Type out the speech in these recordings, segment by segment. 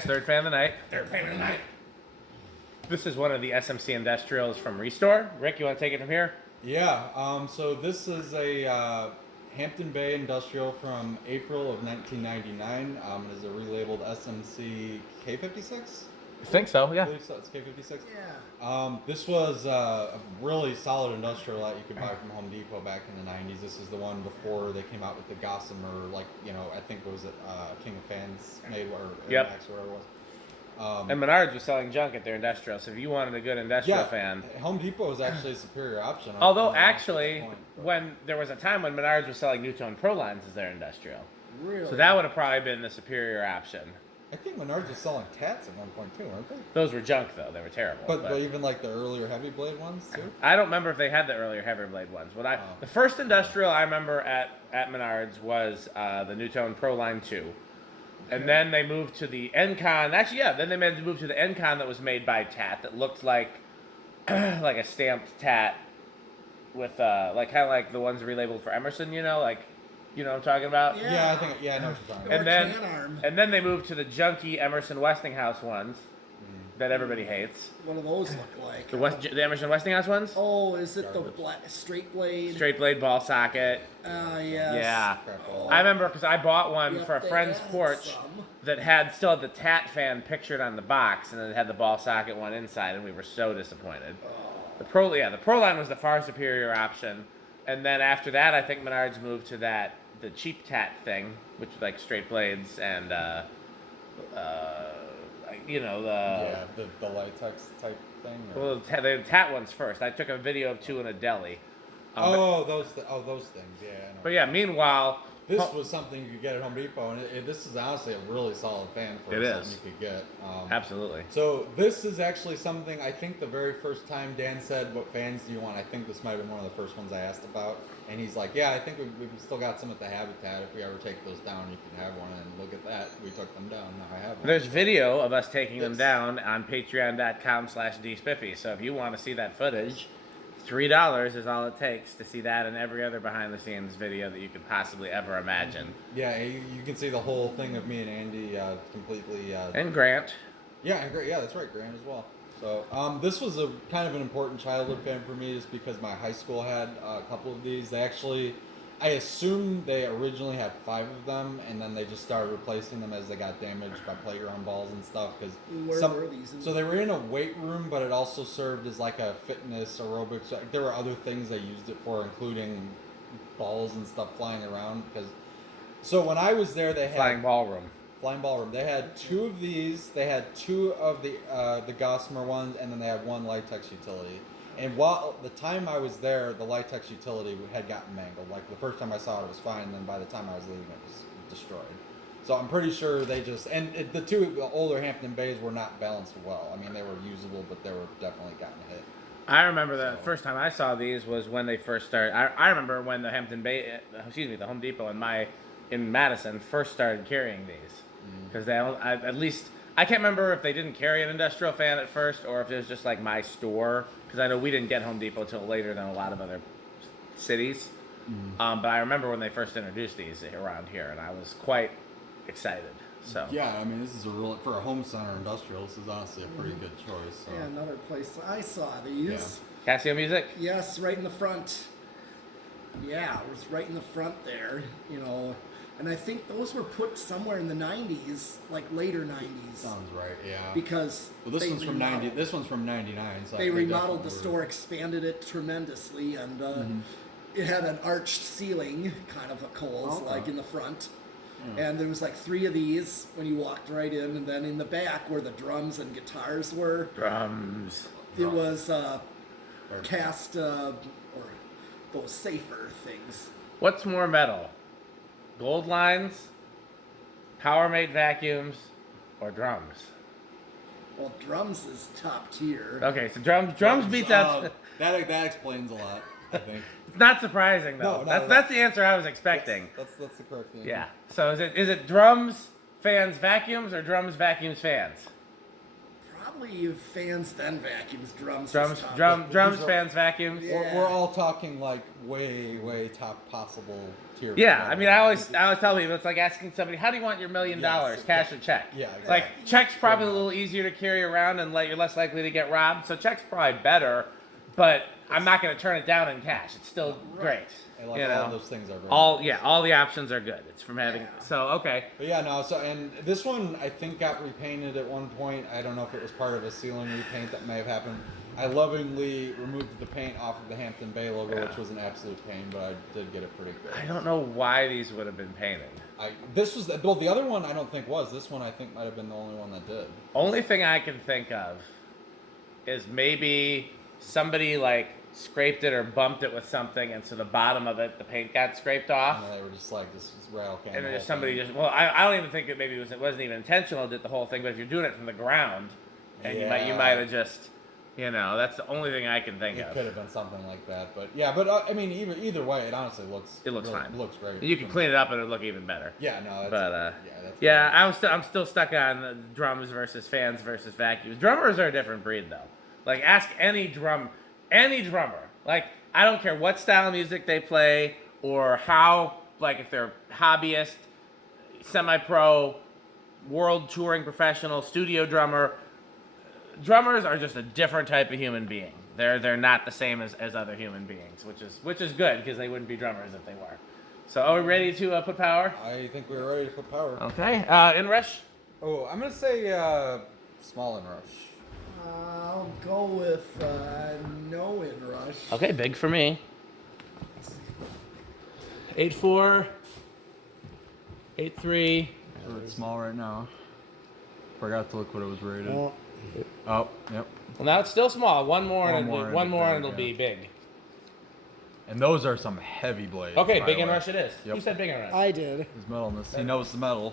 Third fan of the night. Third fan of the night. This is one of the SMC Industrials from Restore. Rick, you want to take it from here? Yeah, so this is a Hampton Bay Industrial from April of 1999. It is a relabeled SMC K56. I think so, yeah. I believe so, it's K56. Yeah. This was a really solid industrial that you could buy from Home Depot back in the 90s. This is the one before they came out with the Gossamer, like, I think it was King of Fans made, or Yep. Max, or whatever it was. And Menards was selling junk at their industrial, so if you wanted a good industrial fan. Home Depot was actually a superior option. Although, actually, when there was a time when Menards was selling Newtone Pro lines as their industrial. Really? So that would have probably been the superior option. I think Menards was selling Tats at one point too, weren't they? Those were junk, though. They were terrible. But even like the earlier heavy blade ones too. I don't remember if they had the earlier heavy blade ones. The first industrial I remember at Menards was the Newtone Pro Line 2. And then they moved to the Encon. Actually, yeah, then they made the move to the Encon that was made by Tat that looked like like a stamped Tat with kind of like the ones relabeled for Emerson, you know what I'm talking about? Yeah, I know what you're talking about. And then they moved to the junky Emerson Westinghouse ones that everybody hates. What do those look like? The Emerson Westinghouse ones? Oh, is it the straight blade? Straight blade ball socket. Yes. Yeah. Oh. I remember because I bought one Yep, for a they friend's had porch some. that still had the Tat fan pictured on the box, and then it had the ball socket one inside, and we were so disappointed. Oh. The Pro line was the far superior option, and then after that, I think Menards moved to the cheap Tat thing, which was like straight blades and the latex type thing. Well, the Tat ones first. I took a video of two in a deli. Those things. Yeah. I know. But yeah, meanwhile, this was something you could get at Home Depot, and this is honestly a really solid fan for something you could get. Absolutely. So this is actually something, I think the very first time Dan said, what fans do you want? I think this might have been one of the first ones I asked about. And he's like, yeah, I think we've still got some at the Habitat. If we ever take those down, you can have one. And look at that. We took them down. Now I have one. There's video of us taking them down on patreon.com/dspiffy. So if you want to see that footage, $3 is all it takes to see that and every other behind-the-scenes video that you could possibly ever imagine. Yeah, you can see the whole thing of me and Andy completely. And Grant. Yeah, that's right, Grant as well. So this was a kind of an important childhood fan for me, just because my high school had a couple of these. I assume they originally had 5 of them, and then they just started replacing them as they got damaged by playground balls and stuff. Where were these? So they were in a weight room, but it also served as like a fitness aerobics. There were other things they used it for, including balls and stuff flying around. So when I was there, they had Flying ballroom. They had 2 of these. They had 2 of the Gossamer ones, and then they had 1 latex utility. And while the time I was there, the latex utility had gotten mangled. Like the first time I saw it, it was fine. And then by the time I was leaving, it was destroyed. So I'm pretty sure they just the older Hampton Bays were not balanced well. I mean, they were usable, but they were definitely gotten hit. I remember the first time I saw these was when they first started. I remember when the the Home Depot in Madison first started carrying these. Because I can't remember if they didn't carry an industrial fan at first or if it was just like my store. Because I know we didn't get Home Depot till later than a lot of other cities. But I remember when they first introduced these around here, and I was quite excited. So yeah, I mean, this is for a home center industrial. This is honestly a pretty good choice. So. Yeah, another place I saw these. Yeah. Casio Music? Yes, right in the front. Yeah, it was right in the front there. And I think those were put somewhere in the 90s, like later 90s. Sounds right, yeah. Because this one's from 90. This one's from 99. So they remodeled the store, expanded it tremendously, and it had an arched ceiling, kind of a Kohl's, like in the front. And there was like 3 of these when you walked right in, and then in the back where the drums and guitars were. It was cast or those safer things. What's more metal? Gold lines, Power Mate vacuums, or drums? Well, drums is top tier. Okay, so drums beats out. That explains a lot, I think. It's not surprising though. No, that's the answer I was expecting. That's the correct answer. Yeah. So is it drums fans vacuums or drums vacuums fans? Probably fans then vacuums, drums. Drums, is tough. drums, These are- fans, vacuums. Yeah. We're all talking like way top possible tier. Yeah, I mean, I always tell people it's like asking somebody, how do you want your $1 million, Yes, cash or check? Yeah, exactly. Like check's probably a little easier to carry around and you're less likely to get robbed. So check's probably better, but I'm not going to turn it down in cash. It's still great. And like you all know, of those things are very all the options are good. It's from having so okay. But yeah, no. So and this one I think got repainted at one point. I don't know if it was part of a ceiling repaint that may have happened. I lovingly removed the paint off of the Hampton Bay logo, which was an absolute pain, but I did get it pretty good. I don't know why these would have been painted. This was well, the other one I don't think was. This one I think might have been the only one that did. Only thing I can think of is maybe somebody like scraped it or bumped it with something, and so the bottom of it, the paint got scraped off. And they were just like, this is rail can. And then just somebody just I don't even think it maybe it wasn't even intentional, did the whole thing. But if you're doing it from the ground, and you might have just, that's the only thing I can think It of. could have been something like that, but I mean, either way, it honestly looks. It looks really, fine. It looks great. You can clean it up and it'll look even better. Yeah, no. But that's I'm still stuck on drums versus fans versus vacuums. Drummers are a different breed though. Like ask any drummer. Like I don't care what style of music they play or how, like if they're hobbyist, semi-pro, world touring professional, studio drummer. Drummers are just a different type of human being. They're not the same as other human beings, which is good because they wouldn't be drummers if they were. So are we ready to put power? I think we're ready to put power. Okay. Inrush. Oh, I'm gonna say small inrush. I'll go with no inrush. Okay, big for me. 8.4. 8.3. It's small right now. Forgot to look what it was rated. Well, Oh, yep. Well, now it's still small. One more and big, it'll be big. And those are some heavy blades. Okay, by big the way. inrush it is. Yep. Who said big inrush? I did. His metalness. He knows the metal.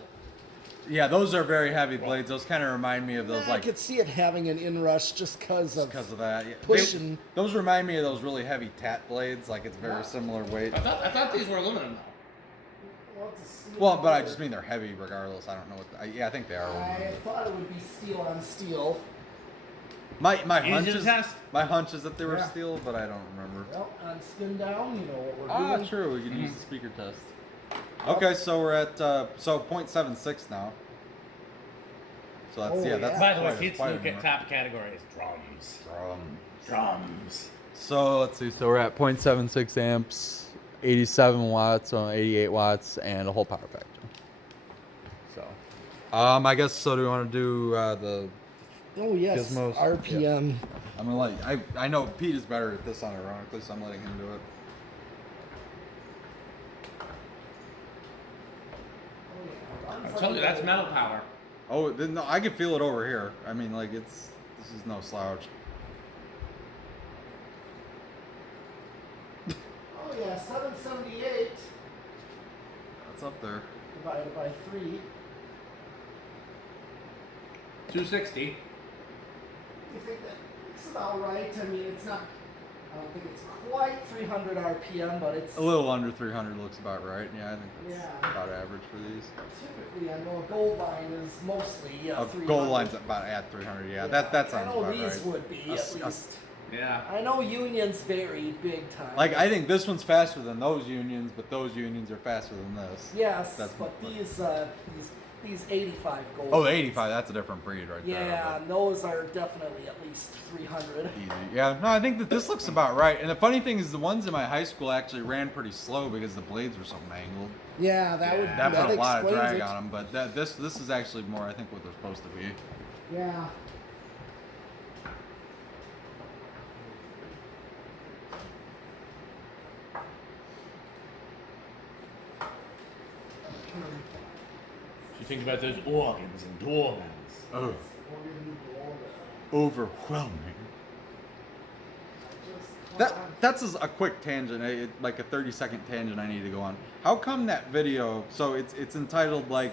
Yeah, those are very heavy blades. Those kind of remind me of those I could see it having an inrush just because of that. Yeah. pushing. Those remind me of those really heavy tat blades. Like it's very similar weight. I thought these were aluminum though. Well, but I just mean they're heavy regardless. I don't know what. I think they are. I thought it would be steel on steel. My Easy hunch to is test. my hunch is that they were Yeah. steel, but I don't remember. Well, on spin down, you know what we're doing. True. We can use the speaker test. Okay, so we're at 0.76 now. So that's Oh, that's. yeah. By the way, quite a- Pete's quite a new number. top category is drums. Drums. So let's see. So we're at 0.76 amps, 87 watts, 88 watts, and a whole power factor. So, I guess so. Do we want to do the? Oh yes, Gizmos. RPM. I'm gonna let. I know Pete is better at this unironically, so I'm letting him do it. I'm telling you, that's metal power. Oh, no, I can feel it over here. I mean, like this is no slouch. Oh yeah, 778 That's up there. divided by 3. 260. You think that looks about right? I mean, it's not. I don't think it's quite 300 RPM, but it's A little under 300 looks about right. Yeah, I think that's Yeah. about average for these. typically. I know a gold line is mostly 300. Gold line's about at 300. Yeah, that sounds I know about these right. would be at A- least. Yeah. I know unions vary big time. Like I think this one's faster than those unions, but those unions are faster than this. Yes, That's but what- these 85 gold. Oh, the 85. That's a different breed right there. Yeah, and those are definitely at least 300. but Easy. Yeah. No, I think that this looks about right. And the funny thing is, the ones in my high school actually ran pretty slow because the blades were so mangled. Yeah, that would That put a lot of explains drag it. on them. But this is actually more, I think, what they're supposed to be. Yeah. You think about those organs and doorbells. Oh, overwhelming. That's a quick tangent, like a 30-second tangent I need to go on. How come that video? So it's entitled like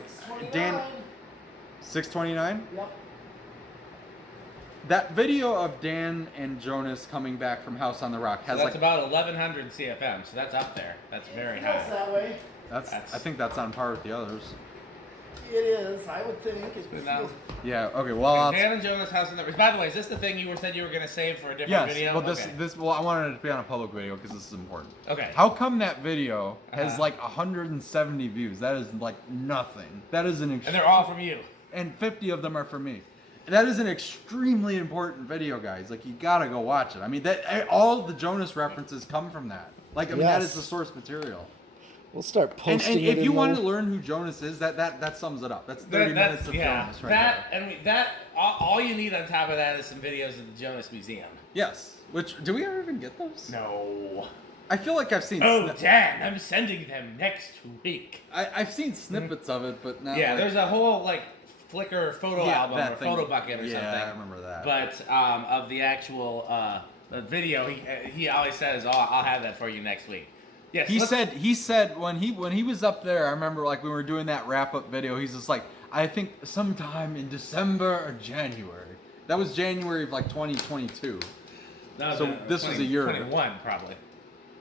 Dan 629. Yep. That video of Dan and Jonas coming back from House on the Rock So has that's like about 1100 CFM, so that's up there. That's very Feels high. that way. I think that's on par with the others. It is. I would think. it down. Yeah. Okay. Well, Dan and Jonas House in the. By the way, is this the thing you said you were going to save for a different yes. video? Well, Okay. well, I wanted it to be on a public video because this is important. Okay. How come that video has Uh-huh. like 170 views? That is like nothing. That is an. And they're all from you. And 50 of them are for me. That is an extremely important video, guys. Like, you gotta go watch it. I mean, that all the Jonas references come from that. Like, I mean, that is the source material. We'll start And posting if you want to learn who Jonas is, that sums it up. That's 30 minutes of Jonas right there. And that all you need on top of that is some videos of the Jonas Museum. Yes. Which, do we ever even get those? No. I feel like I've seen. Oh, Dan, I'm sending them next week. I've seen snippets of it, but not. Yeah, like, there's a whole like Flickr photo album or photo bucket or something. Yeah, I remember that. But of the actual the video, he always says, "Oh, I'll have that for you next week." Yes. He said when he was up there, I remember like when we were doing that wrap up video, he's just like, I think sometime in December or January. That was January of like 2022. No, So this was a year ago. 21 probably,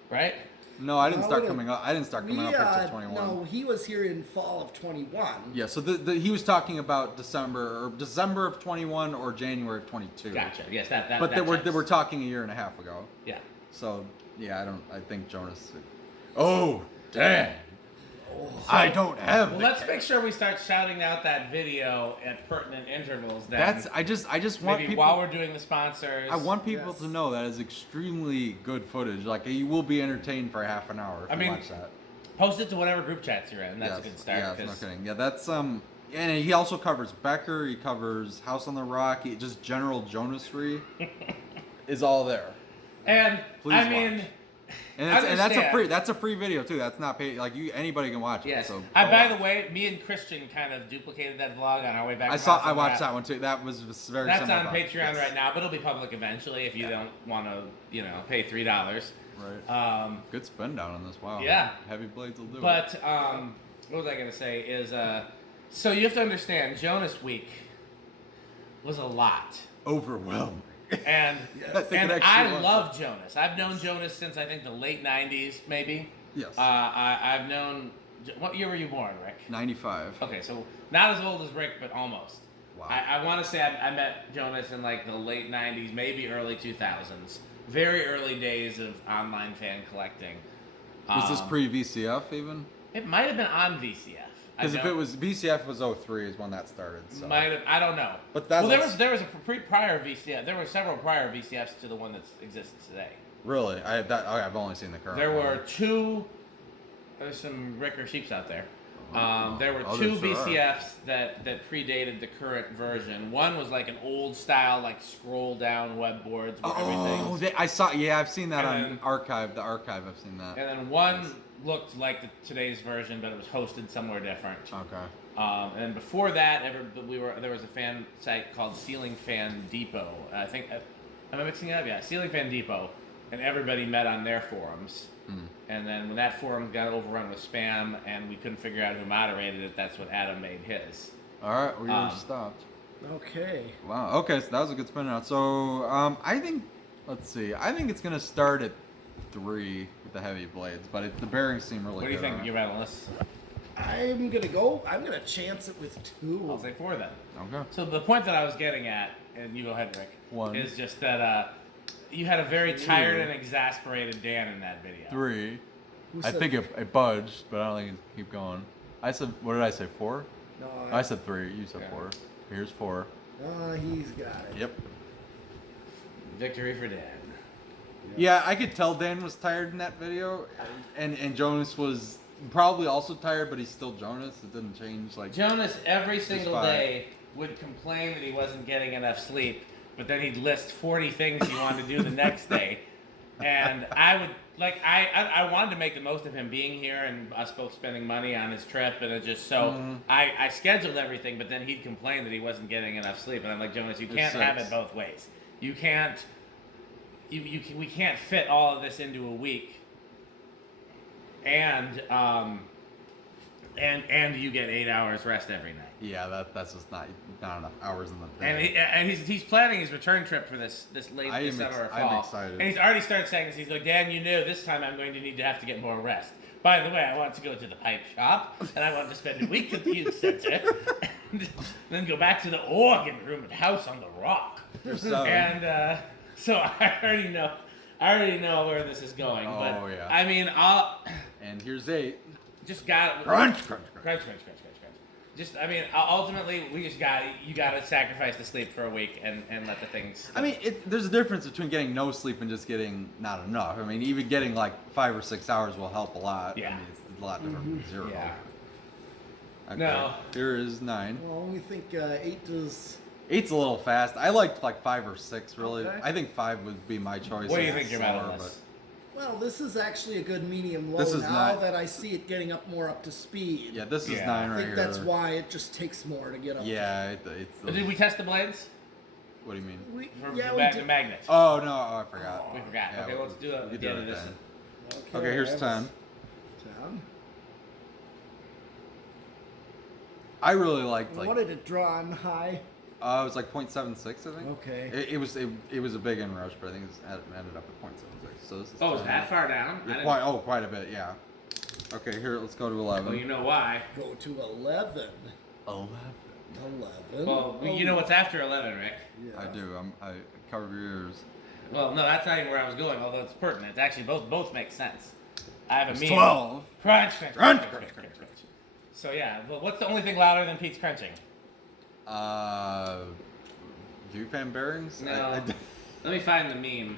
right? No, I didn't No, start coming up. I didn't start coming up until 21. No, he was here in fall of 21. Yeah, so he was talking about December of 21 or January of 22. Gotcha. Yes, that. But that they were talking a year and a half ago. Yeah. So yeah, I think Jonas. Oh, damn. I don't have. Well, let's make sure we start shouting out that video at pertinent intervals. Then I just want maybe people. while we're doing the sponsors. I want people to know that is extremely good footage. Like, you will be entertained for half an hour if you watch that. Post it to whatever group chats you're in. That's Yes, a good start. Yeah, I'm not kidding. Yeah, that's and he also covers Becker. He covers House on the Rock. Just general Jonasry is all there. And Please I mean, watch. And that's understand. a free video too. That's not paid. Like, anybody can watch it. yes. So By the way, me and Christian kind of duplicated that vlog on our way back. I watched that one too. That was very. That's similar on vlog. Patreon right now, but it'll be public eventually if you don't want to, pay $3. Right. Good spin down on this. Wow. Yeah. Heavy blades will do it. But what was I gonna say? Is so you have to understand, Jonas Week was a lot. Overwhelming. And it actually I was. love Jonas. I've known Jonas since I think the late '90s, maybe. Yes. I've known. What year were you born, Rick? 95. Okay, so not as old as Rick, but almost. Wow. I want to say I met Jonas in like the late '90s, maybe early 2000s. Very early days of online fan collecting. Was this pre-VCF even? It might have been on VCF. Because if it was VCF was 03 is when that started. So. Might have, I don't know. But that's there was a prior VCF. There were several prior VCFs to the one that exists today. Really, I've only seen the current. There one. were two. There's some Ricker Sheeps out there. There were Oh, two there sure VCFs that predated the current version. One was like an old style, like scroll down web boards where everything. I saw. Yeah, I've seen that And on then- Archive. The Archive, I've seen that. And then one looked like today's version, but it was hosted somewhere different. Okay. And before that, there was a fan site called Ceiling Fan Depot. I think, am I mixing it up? Yeah, Ceiling Fan Depot, and everybody met on their forums. And then when that forum got overrun with spam, and we couldn't figure out who moderated it, that's when Adam made his. All right, we were stopped. Okay. Wow. Okay, so that was a good spin out. So I think, let's see. I think it's gonna start at 3 with the heavy blades, but the bearings seem really good. What do you think, on it. you Reynolds? I'm gonna chance it with 2. I'll say 4 then. Okay. So the point that I was getting at, and you go ahead, Rick, 1. is just that you had a very tired and exasperated Dan in that video. 3. Who I said- think it budged, but I don't think it keep going. I said, what did I say? 4? No, I said 3. You said Yeah. 4. Here's 4. he's got it. Yep. Victory for Dan. Yeah, I could tell Dan was tired in that video, and Jonas was probably also tired, but he's still Jonas. It didn't change. Like, Jonas every single fine. day would complain that he wasn't getting enough sleep, but then he'd list 40 things he wanted to do the next day. And I would, like, I wanted to make the most of him being here and us both spending money on his trip, and it just so I scheduled everything, but then he'd complain that he wasn't getting enough sleep, and I'm like, Jonas, you can't have it both ways. You can't. We can't fit all of this into a week, and you get 8 hours rest every night. yeah, that's just not enough hours in the day. And he's planning his return trip for this late summer or fall. I'm excited. And he's already started saying this. He's like, Dan, you know, this time I'm going to need to have to get more rest. By the way, I want to go to the pipe shop, and I want to spend a week at the youth center, and then go back to the organ room at House on the Rock. Here's 7. And so I already know where this is going. Oh, but yeah. I mean, And here's 8. just got Crunch. crunch. Just, I mean, ultimately, you gotta sacrifice the sleep for a week and let the things. I mean, there's a difference between getting no sleep and just getting not enough. I mean, even getting like 5 or 6 hours will help a lot. Yeah. I mean, it's a lot different from 0. Yeah. Okay. No. Here is 9. Well, we think 8 is. 8's a little fast. I liked like 5 or 6 really. Okay. I think 5 would be my choice. What do you It's think you're about slower, on this? Well, this is actually a good medium low This is now not- that I see it getting up more up to speed. Yeah, this is Yeah. 9 I right think here. that's why it just takes more to get up. Yeah, it's. Did we test the blades What do you mean? We, for yeah, the, we the did. magnets? Oh no, I forgot. We forgot. Yeah, Okay, let's do it you at do the end it of this. then. Okay, here's that 10. was 10. I really liked What like. did it draw on high? It was like 0.76, I think. Okay. It was a big inrush, but I think it ended up at 0.76. So this is. Oh, is 10. that far down? I Yeah, didn't- quite a bit, yeah. Okay, here let's go to 11. Well, you know why? Go to 11. 11. 11. Well, you know what's after 11, Rick? Yeah. I do. I cover your ears. Well, no, that's not even where I was going, although it's pertinent. It's actually both make sense. I have a It's meme. 12. Crunch. Crunch. So yeah, well, what's the only thing louder than Pete's crunching? View fan bearings? No. Let me find the meme.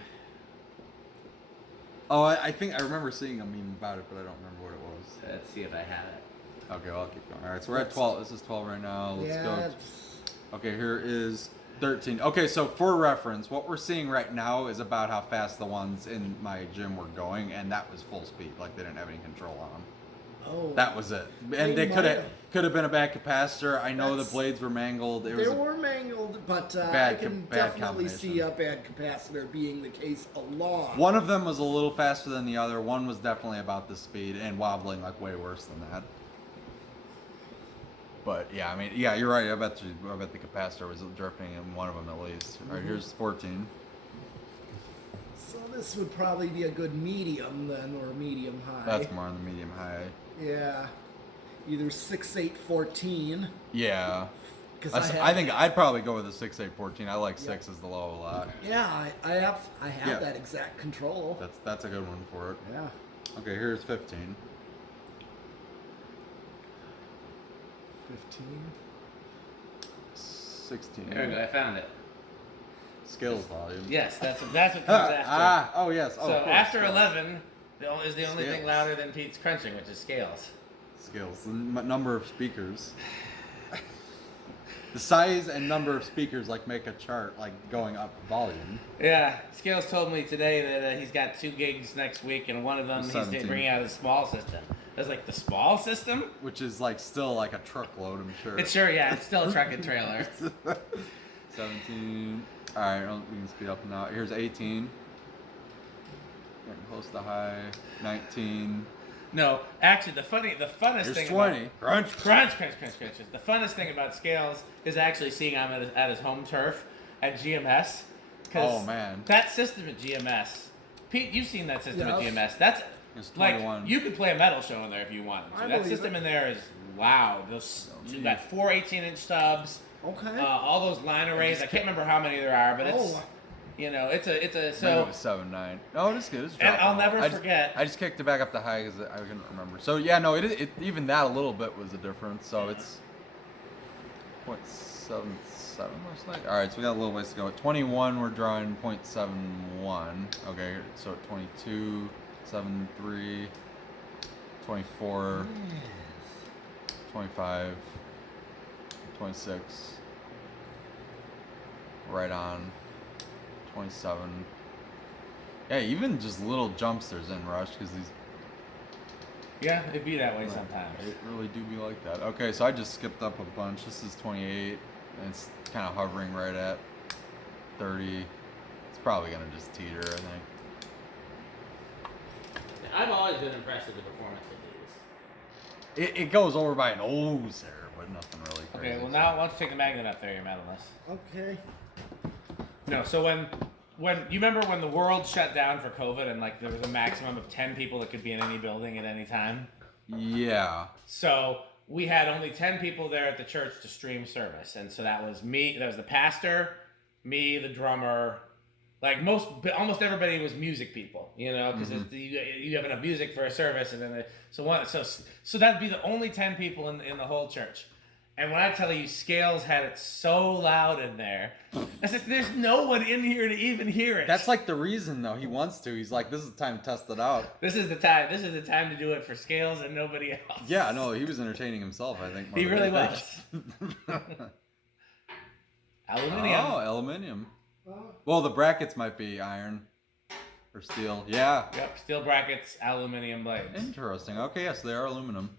I think I remember seeing a meme about it, but I don't remember what it was. Let's see if I have it. Okay, well, I'll keep going. All right, so we're at 12. This is 12 right now. Let's Yeah, go. it's- Okay, here is 13. Okay, so for reference, what we're seeing right now is about how fast the ones in my gym were going, and that was full speed. Like they didn't have any control on them. Oh. That was it. They And they might could have. have been a bad capacitor. I know That's- the blades were mangled. It They was were mangled, but I bad can bad definitely see combination. a bad capacitor being the case a lot. one of them was a little faster than the other. One was definitely about the speed and wobbling like way worse than that. But yeah, I mean, yeah, you're right. I bet the capacitor was drifting in one of them at least. All right, here's 14. So this would probably be a good medium then, or medium high. That's more on the medium high. Yeah. Either 6, 8, 14. Yeah. Because I think I'd probably go with a 6, 8, 14. I like 6 as the low a lot. Yeah, I have Yeah. that exact control. That's a good one for it. Yeah. Okay, here's 15. 15. 16. There we go. I found it. Scales volume. Yes, that's what comes after. Oh yes. Oh, So of course, after scales. 11 is the only thing Scales. louder than Pete's crunching, which is scales. Scales. The number of speakers. The size and number of speakers like make a chart like going up volume. Yeah, Scales told me today that he's got 2 gigs next week, and one of them he's 17. bringing out a small system. That's like the small system? Which is like still like a truckload, I'm sure. It's still a truck and trailer. 17. All right, we can speed up now. Here's 18. Getting close to high. 19. No, actually, the funnest Here's thing 20. about crunch. The funnest thing about Scales is actually seeing him at his home turf at GMS. 'Cause Oh, man. that system at GMS, Pete, you've seen that system at Yes. GMS. That's It's like 21. you could play a metal show in there if you wanted to. I That believe system it. in there is wow. Those you got 4 18-inch subs. Okay. All those line arrays. I can't remember how many there are, but it's Oh. it's a Maybe so. it was 7, 9. Oh, it is good. It's And dropping I'll off. never I just- forget- I just kicked it back up to high because I couldn't remember. So yeah, no, it even that a little bit was a difference. So it's 0.77 most likely. All right, so we got a little ways to go. At 21, we're drawing 0.71. Okay, so at 22, 73, 24, 25, 26. Right on. 27. Yeah, even just little jumps there's in Rush because these Yeah, it'd be that way sometimes. it really do be like that. Okay, so I just skipped up a bunch. This is 28, and it's kind of hovering right at 30. It's probably gonna just teeter, I think. I've always been impressed with the performance of these. It goes over by an nose there, but nothing really crazy. Okay, well now why don't you take the magnet up there, your metalist. Okay. No, so when when you remember when the world shut down for COVID and like there was a maximum of 10 people that could be in any building at any time. Yeah. So we had only 10 people there at the church to stream service, and so that was me. That was the pastor, me, the drummer. Like almost everybody was music people, you know, because you have enough music for a service, and then so that'd be the only 10 people in the whole church. And when I tell you, Scales had it so loud in there, I said, "There's no one in here to even hear it." That's like the reason, though. He wants to. He's like, this is the time to test it out. This is the time. This is the time to do it for Scales and nobody else. Yeah, no, he was entertaining himself, I think. He really was. Aluminium. Oh, aluminium. Well, the brackets might be iron or steel. Yeah. Yep, steel brackets, aluminium blades. Interesting. Okay, yes, they are aluminum.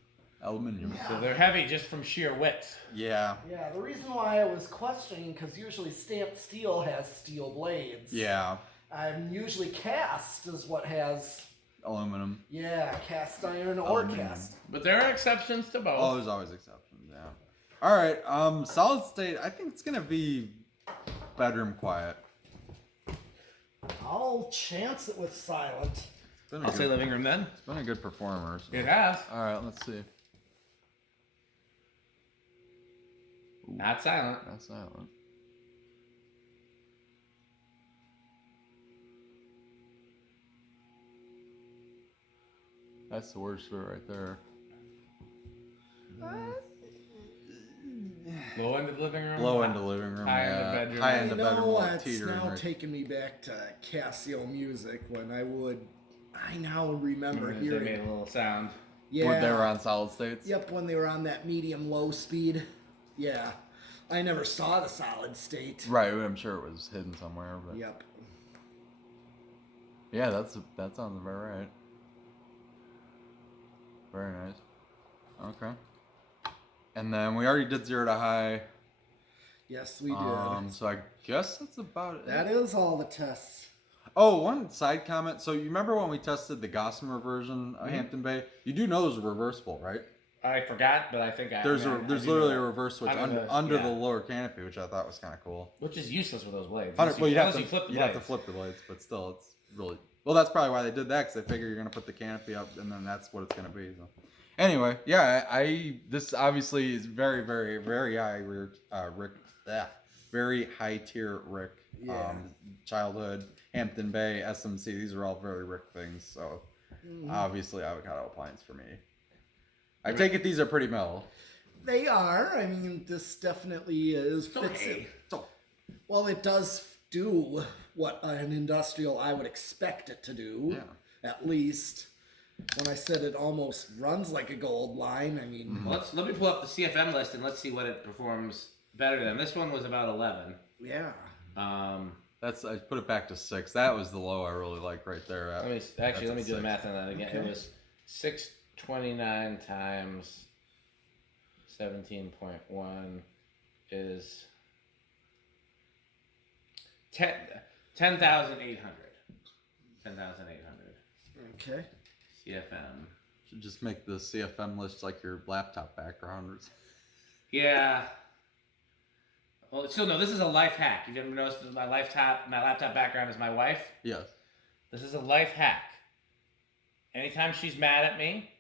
Aluminium. So they're heavy just from sheer width. Yeah. Yeah, the reason why I was questioning, because usually stamped steel has steel blades. Yeah. Usually cast is what has... Aluminum. Yeah, cast iron or Aluminum. cast. But there are exceptions to both. Oh, there's always exceptions, yeah. All right, solid state, I think it's going to be bedroom quiet. I'll chance it with silent. I'll say living room then. It's been a good performer. So. It has. All right, let's see. Not silent. Not silent. That's the worst bit right there. Low end of living room. Low end of living room. High end of yeah. bedroom. High end of bedroom. It's Teetering now right. taking me back to Casio music when I now remember They hearing. made a little sound. Yeah. When they were on solid states. Yep, when they were on that medium low speed. Yeah. I never saw the solid state. Right, I'm sure it was hidden somewhere, but Yep. yeah, that sounds about right. Very nice. Okay. And then we already did 0 to high. Yes, we did. So I guess that's about it. That is all the tests. Oh, one side comment. So you remember when we tested the Gossamer version of Hampton Bay? You do know those are reversible, right? I forgot, but I think There's literally a reverse switch under yeah. the lower canopy, which I thought was kind of cool. Which is useless with those blades. Well, you'd have to flip the you'd have to flip the blades, but still, it's really well. That's probably why they did that, because they figure you're gonna put the canopy up, and then that's what it's gonna be. So. Anyway, yeah, this obviously is very, very, very high Rick, very high tier Rick. Yeah. Childhood, Hampton Bay, SMC. These are all very Rick things. So obviously, avocado appliance for me. I take it these are pretty mellow. They are. I mean, this definitely is fits okay. it. Well, it does do what an industrial I would expect it to do. Yeah. At least. When I said it almost runs like a gold line, I mean... Let me pull up the CFM list and let's see what it performs better than. This one was about 11. Yeah. I put it back to 6. That was the low I really like right there. Let me do the math on that again. Okay. It was 629 times 17.1 is 10,800. 10,800. Okay. CFM. Should just make the CFM list like your laptop background. Yeah. Well, still no. This is a life hack. You've ever noticed that my laptop background is my wife? Yes. This is a life hack. Anytime she's mad at me,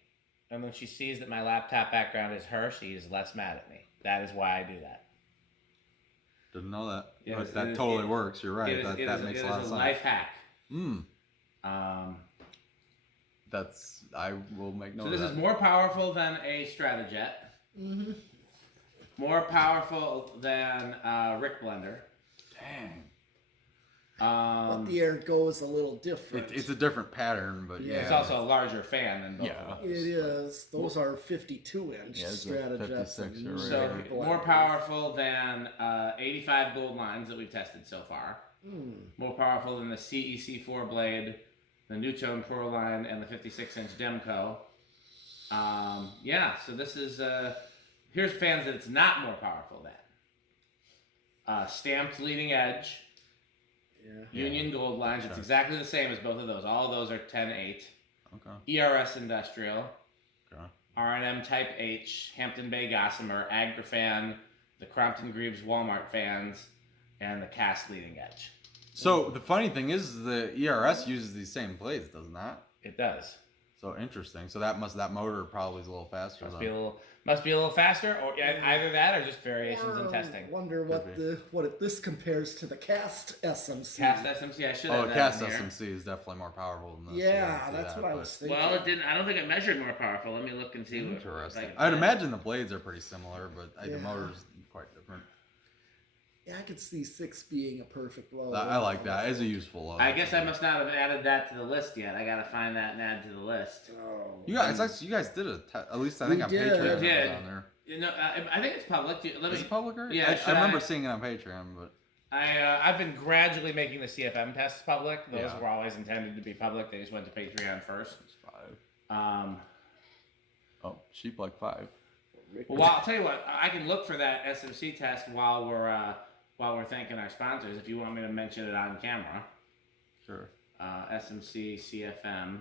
and when she sees that my laptop background is her, she is less mad at me. That is why I do that. Didn't know that. Yeah, But that totally works. You're right. That makes a lot of sense. It is a life hack. I will make note So of this that. is more powerful than a Stratajet. Mm-hmm. More powerful than Rick Blender. Dang. But the air goes a little different. It's a different pattern, but yeah. It's also a larger fan than both Yeah. of those. It is. Those are 52-inch Yeah, it's a Stratojets. 56 and already. So Rick more Blenders. powerful than 85 gold lines that we've tested so far. More powerful than the CEC4 blade, the Newtone Pro line, and the 56-inch Demco. So this is here's fans that it's not more powerful than. Stamped leading edge. Yeah. Union gold lines. It's exactly the same as both of those. All of those are 10.8. Okay. ERS Industrial. Okay. R&M Type H, Hampton Bay Gossamer, Agrafan, the Crompton Greaves Walmart fans, and the cast leading edge. So the funny thing is, the ERS uses these same blades, does not? It does. So interesting. So that motor probably is a little faster. Must be a little faster, or either that, or just variations in testing. Wonder this compares to the cast SMC. Cast SMC, I should have. Oh, cast SMC is definitely more powerful than this. Yeah, that's what I was thinking. Well, it didn't. I don't think it measured more powerful. Let me look and see. Interesting. I'd imagine the blades are pretty similar, but the motor's quite different. Yeah, I could see 6 being a perfect low. I like that. It's a useful low. I guess I must not have added that to the list yet. I gotta find that and add to the list. Oh, you guys did at least I think on Patreon. We did. It was on there. You know, I think it's public. Is it public already? Yeah, I remember seeing it on Patreon, but I've been gradually making the CFM tests public. Those Yeah. were always intended to be public. They just went to Patreon first. it's 5. Oh, sheep like 5. Well, I'll tell you what. I can look for that SMC test while we're thanking our sponsors. If you want me to mention it on camera. Sure. SMC CFM.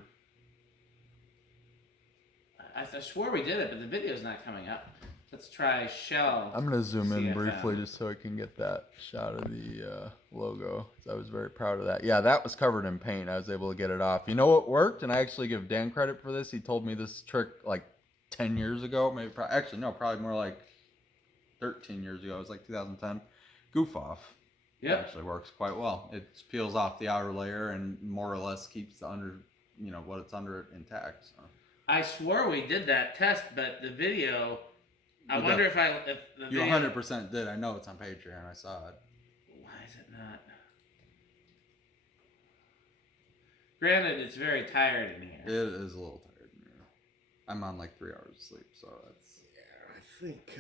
I swore we did it, but the video's not coming up. Let's try Shell. I'm gonna zoom in CFM. briefly just so I can get that shot of the logo. 'Cause I was very proud of that. Yeah, that was covered in paint. I was able to get it off. You know what worked? And I actually give Dan credit for this. He told me this trick like 10 years ago. Probably more like 13 years ago. It was like 2010. Goof off. Yep. Actually works quite well. It peels off the outer layer and more or less keeps the under, what it's under it intact. So. I swore we did that test, but the video. I wonder if the You video, 100% did. I know it's on Patreon. I saw it. Why is it not? Granted, it's very tired in here. It is a little tired in here. I'm on like 3 hours of sleep, so that's. Yeah, I think.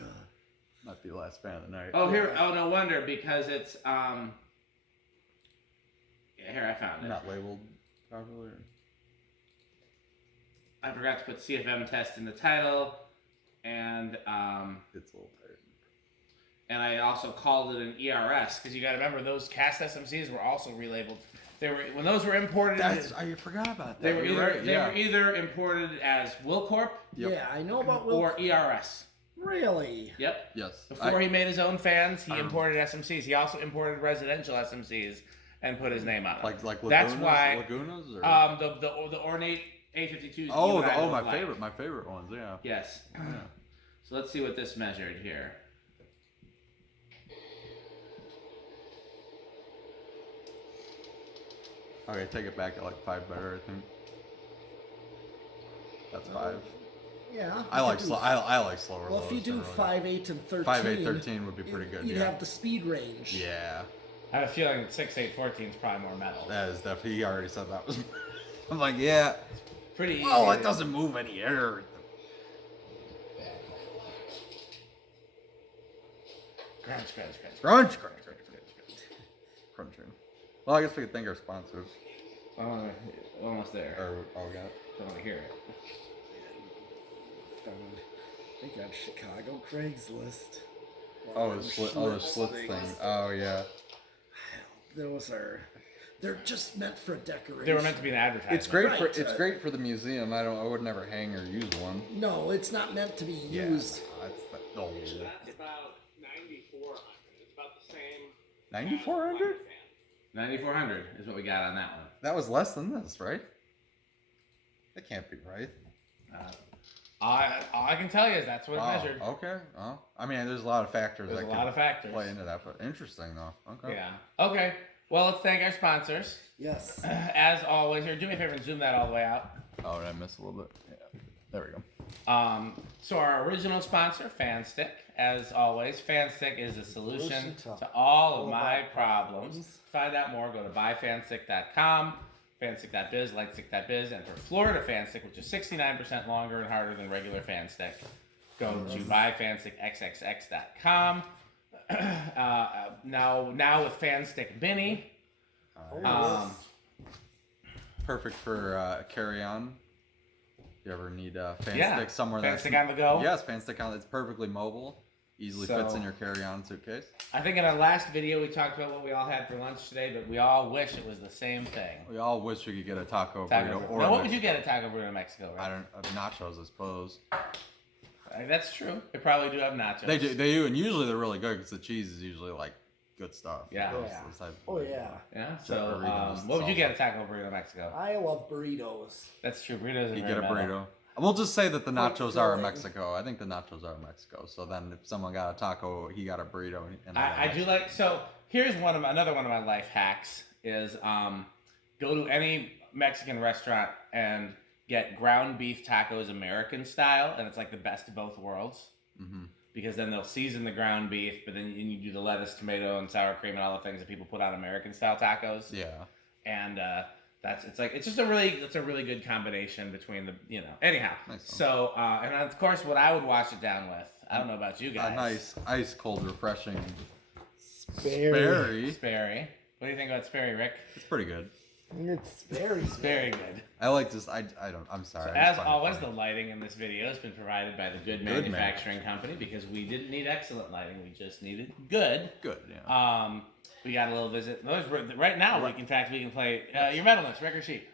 Might be the last fan of the night. Oh, here. Oh, no wonder, because it's Yeah, here I found it. Not labeled properly. I forgot to put CFM test in the title, and It's a little tired. and I also called it an ERS because you got to remember those cast SMCs were also relabeled. They were when those were imported. I forgot about that. They were either imported as Wilcorp Yep. Yeah, I know about Will. or ERS. Really? Yep. Yes. Before he made his own fans, he imported SMCs. He also imported residential SMCs and put his name on them. Like Lagunas, that's why Lagunas or? the ornate A52s. My favorite ones. Yeah. Yes. Yeah. So let's see what this measured here. Okay, take it back at like 5 better. I think. That's 5. Yeah. I like slow. I like slower. Well, if you lows do generally. 5, 8, and 13. 5, 8, 13 would be pretty good. You'd Yeah. have the speed range. Yeah. I have a feeling that 6, 8, 14 is probably more metal. That is definitely. He already said that was. I'm like, yeah. Pretty easy. Oh, it doesn't move any air. Crunch. Crunch. Crunching. Well, I guess we could thank our sponsors. Almost there. Or oh god. Don't want to hear it. I think on Chicago Craigslist. Oh, the slits thing. Oh yeah. They're just meant for decoration. They were meant to be an advertisement. It's great Right, for great for the museum. I would never hang or use one. No, it's not meant to be used. No. That's about 9,400. It's about the same. 9,400? 9,400 is what we got on that one. That was less than this, right? That can't be right. All I can tell you is that's what it measured. Okay. Oh, I mean, there's a lot of factors There's that a lot of factors. play into that, but interesting though. Okay. Yeah. Okay. Well, let's thank our sponsors. Yes. As always, here, do me a favor and zoom that all the way out. Oh, did I miss a little bit? Yeah. There we go. So our original sponsor, FanStick, as always, FanStick is a solution Solution to all of my problems. To find out more, go to buyfanstick.com, fanstick.biz, lightstick.biz, and for Florida FanStick, which is 69% longer and harder than regular FanStick, go to buyfanstickxxx.com. Now with FanStick Binny. Perfect for carry-on. You ever need a fan Yeah, stick somewhere fan that's stick on the go? Yes, fan stick on. It's perfectly mobile. Easily fits So- in your carry-on suitcase. I think in our last video we talked about what we all had for lunch today, but we all wish it was the same thing. We all wish we could get a taco Taco burrito burrito. or Now, what would you get at Taco Burrito in Mexico? I Right? don't nachos, I suppose. That's true. They probably do have nachos. They do, and usually they're really good because the cheese is usually like good stuff. Yeah. Those type of Oh things. yeah. Yeah. So, burritos, what would you salsa. get at Taco Burrito Mexico? I love burritos. That's true. Burritos are You very get a mellow. burrito. We'll just say that the Quite nachos are in filling. Mexico. I think the nachos are in Mexico. So then, if someone got a taco, he got a burrito. And I do like. So here's another one of my life hacks is go to any Mexican restaurant and get ground beef tacos American style, and it's like the best of both worlds. Mm-hmm. Because then they'll season the ground beef, but then you do the lettuce, tomato, and sour cream and all the things that people put on American style tacos. Yeah. And it's just a really good combination between the anyhow. Nice. So and of course what I would wash it down with. I don't know about you guys. A nice ice cold refreshing Sperry. Sperry. What do you think about Sperry, Rick? It's pretty good. It's very It's very good. I like this. I'm sorry. So I just as find it always, funny. the lighting in this video has been provided by the Good Good Manufacturing Company because we didn't need excellent lighting. We just needed good. Good. Yeah. We got a little visit. Right now, we can play your Metalist, Rick or Sheep.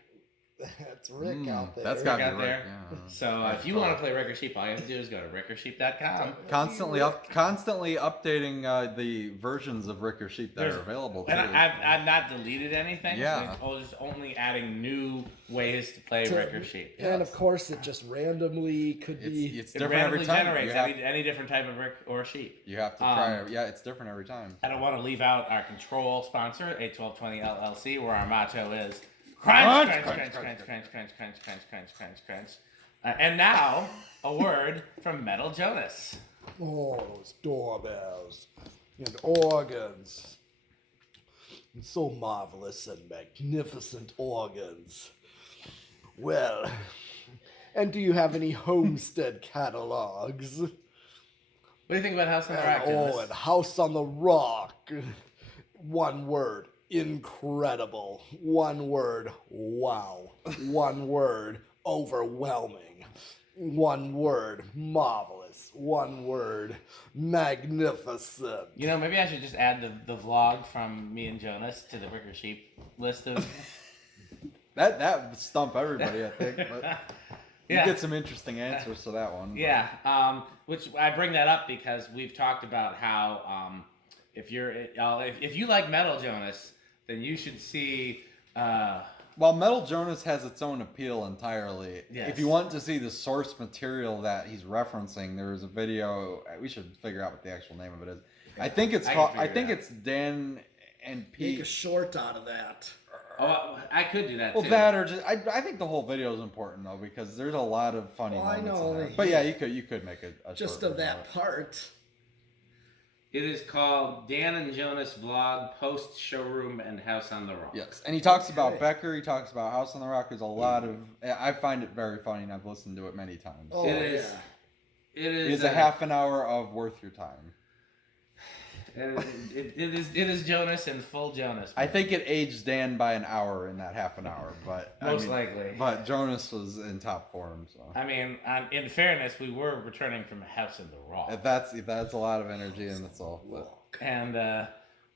That's Rick out there. That's got to out be there. right. Yeah. So if you want to play Rick or Sheep, all you have to do is go to rickorsheep.com. Constantly updating the versions of Rick or Sheep that are available. And too. I've not deleted anything. Yeah. So it's just only adding new ways to play Rick or Sheep. And of course, it just randomly could be. It's It different every randomly time. generates You have, any different type of Rick or Sheep. you have to try it. Yeah, it's different every time. I don't want to leave out our control sponsor, 81220 LLC, where our motto is crunch, crunch, crunch, crunch, crunch, crunch, crunch, crunch, crunch, crunch, crunch. And now, a word from Metal Jonas. Oh, those doorbells and organs. And so marvelous and magnificent organs. Well, and do you have any homestead catalogs? What do you think about House on the And, Rock, Jonas? and House on the Rock. One word, incredible. One word, wow. One word, overwhelming. One word, marvelous. One word, magnificent. You know, maybe I should just add the vlog from me and Jonas to the Rick or Sheep list of... That would stump everybody, I think. But you Yeah. get some interesting answers to that one. but- Yeah, which I bring that up because we've talked about how if you like metal, Jonas, then you should see. While Metal Jonas has its own appeal entirely, Yes. if you want to see the source material that he's referencing, there is a video. We should figure out what the actual name of it is. I think it's I can called. figure I it think out. it's Dan and Make Pete. a short out of that. Oh, I could do that Well, too. that or just I think the whole video is important though because there's a lot of funny Well, I moments know in there. that But yeah, you could make a Just short of version that it. part. It is called Dan and Jonas Vlog Post Showroom and House on the Rock. Yes, and he talks about Okay. Becker. He talks about House on the Rock. There's a lot of. I find it very funny, and I've listened to it many times. Oh, It is. yeah. It It is is a half an hour of worth your time. It is Jonas in full Jonas. I think it aged Dan by an hour in that half an hour, but Most likely. But Jonas was in top form, so I mean, in fairness, we were returning from House in the Rock. that's a lot of energy in itself. But And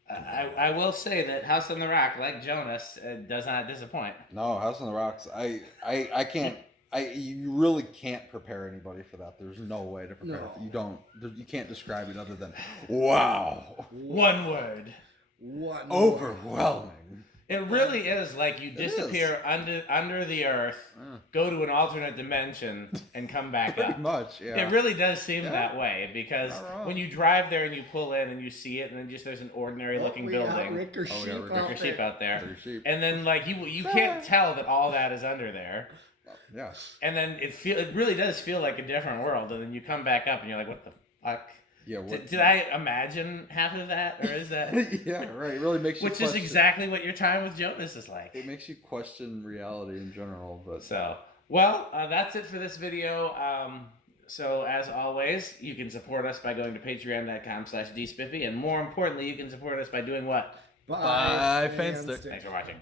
I will say that House on the Rock, like Jonas, does not disappoint. no, House on the Rocks. I can't. You really can't prepare anybody for that. There's no way to prepare. No. You can't describe it other than wow, One word. One overwhelming. It really is like you disappear under the earth, go to an alternate dimension, and come back Pretty up. much, yeah. It really does seem Yeah. that way because Not wrong. when you drive there and you pull in and you see it, and then just there's an ordinary looking We got building, Rick or Oh, Sheep yeah, Rick Rick out or Sheep there. out there, Rick or Sheep. and then like you can't tell that all that is under there. Yeah. And then it really does feel like a different world, and then you come back up and you're like, what the fuck? Yeah. Did I imagine half of that, or is that? Yeah, right. It really makes you Which is question. exactly what your time with Jonas is like. It makes you question reality in general, but So, well, that's it for this video. So, as always, you can support us by going to patreon.com/dspiffy, and more importantly, you can support us by doing what? Bye, Fanstick. Thanks for watching.